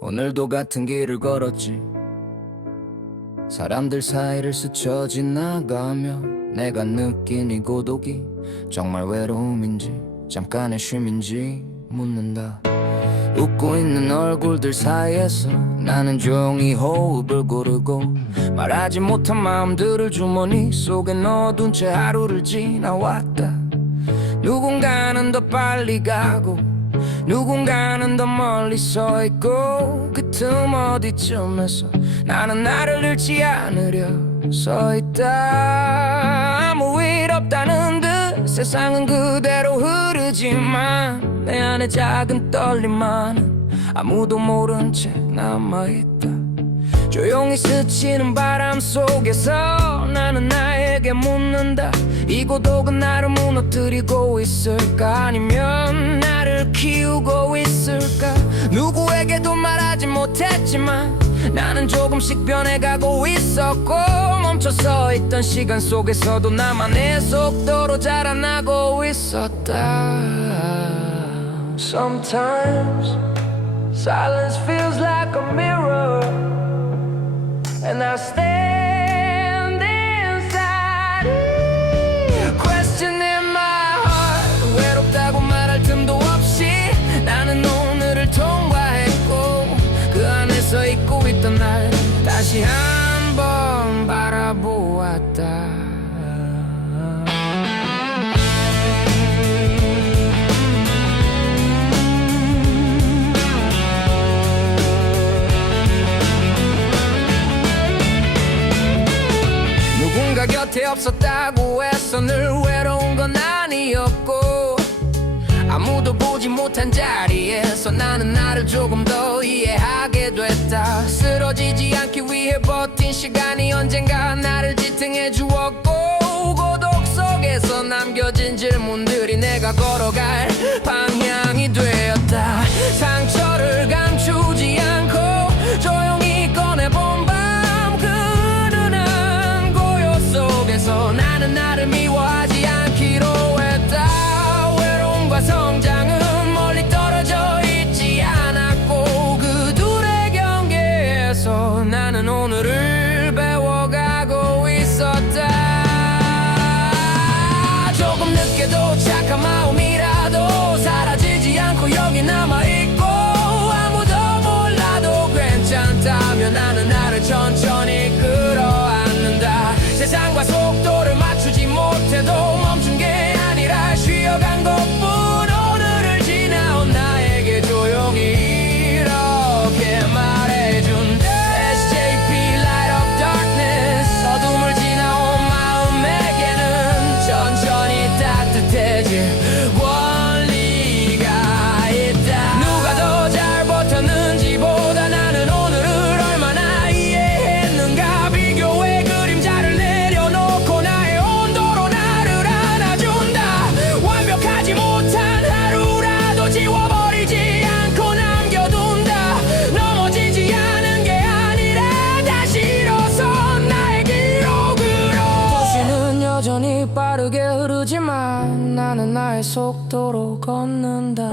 오늘도 같은 길을 걸었지. 사람들 사이를 스쳐 지나가며 내가 느낀 이 고독이 정말 외로움인지 잠깐의 쉼인지 묻는다 웃고 있는 얼굴들 사이에서 나는 조용히 호흡을 고르고 말하지 못한 마음들을 주머니 속에 넣어둔 채 하루를 지나왔다. 누군가는 더 빨리 가고 누군가는 더 멀리 서 있고 그 틈 어디쯤에서 나는 나를 잃지 않으려 서 있다. 아무 일 없다는 듯 세상은 그대로 흐르 지만 내 안에 작은 떨림만은 아무도 모른 채 남아있다. 조용히 스치는 바람 속에서 나는 나에게 묻는다. 이 고독은 나를 무너뜨리고 있을까? 아니면 나를 키우고 있을까? 누구에게도 말하지 못했지만 나는 조금씩 변해가고 있었고 멈춰서 있던 시간 속에서도 나만의 속도로 자라나고 있었다 Sometimes silence feels like a mirror And I stand inside it, questioning my heart 외롭다고 말할 틈도 없이 나는 오늘을 통과했고 그 안에서 잊고 있던 날 다시 한번 바라보았다 곁에 없었다고 해서 늘 외로운 건 아니었고 아무도 보지 못한 자리에서 나는 나를 조금 더 이해하게 됐다. 쓰러지지 않기 위해 버틴 시간이 언젠가 나 나는 나를 미워하지 않기로 했다. 외로움과 성장은 멀리 떨어져 있지 않았고 그 둘의 경계에서 나는 오늘을 배워가고 있었다. 조금 늦게 도 착한 마음이라도 사라지지 않고 여기 남아있고 아무도 몰라도 괜찮다면 나는 나를 천천히 나의 속도로 걷는다